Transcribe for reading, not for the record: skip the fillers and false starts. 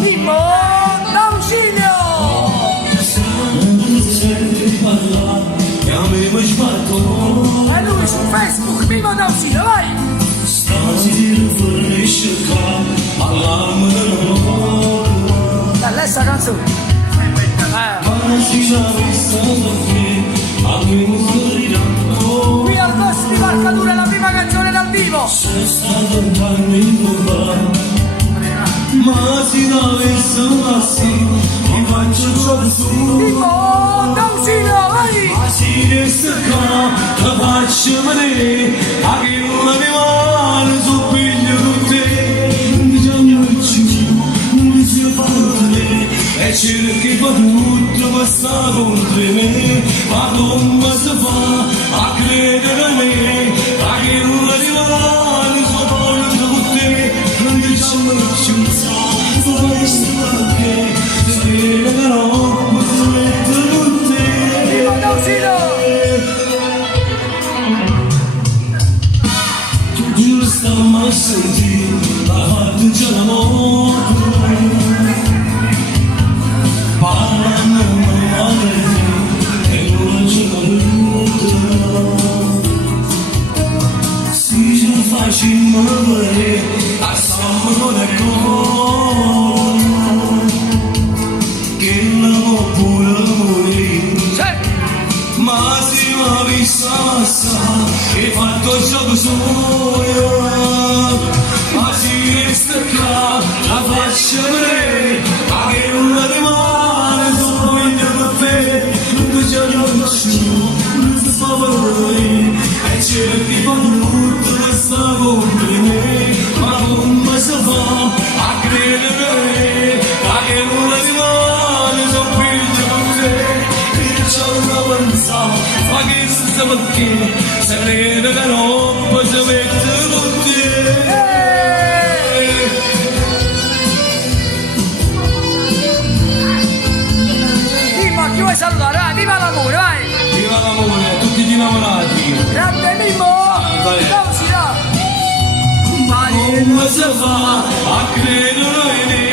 Mimmo d'ausilio! E lui su Facebook, Mimmo d'ausilio, vai! Dai, lei sta canzone! Qui al posto di Marcatura la prima canzone dal vivo! Ma si dovesse così, mi faccio il gioco su. Mimmo d'ausilio, vai! Ma si resta qua, la faccio vedere, a che un animale su piglio con te. Diciamo giù, non si fa te, e cerchi fa tutto per stare contro me. Ma come si fa a credere a me, a che un animale su piglio con te. Non diciamo giù. Tu sta mai sentito la parte già l'amore parlano male e non c'è venuta si ci facciamo vedere a sangue non è ma si m'ha vista passare e fatto il gioco suo ma si resta qua la faccia vedere ma che un animale sono in per te non ti c'è più non si fa vedere e cerchi fa tutto per stare contro me ma come si fa a credere ma che un animale sono piglio con te ma che si sa perché se crede che non si mette con te Mimmo, chi vuoi salutare? Vai, viva l'amore, vai! viva l'amore a tutti gli innamorati Grande Mimmo! D'ausilio! come si fa a credere in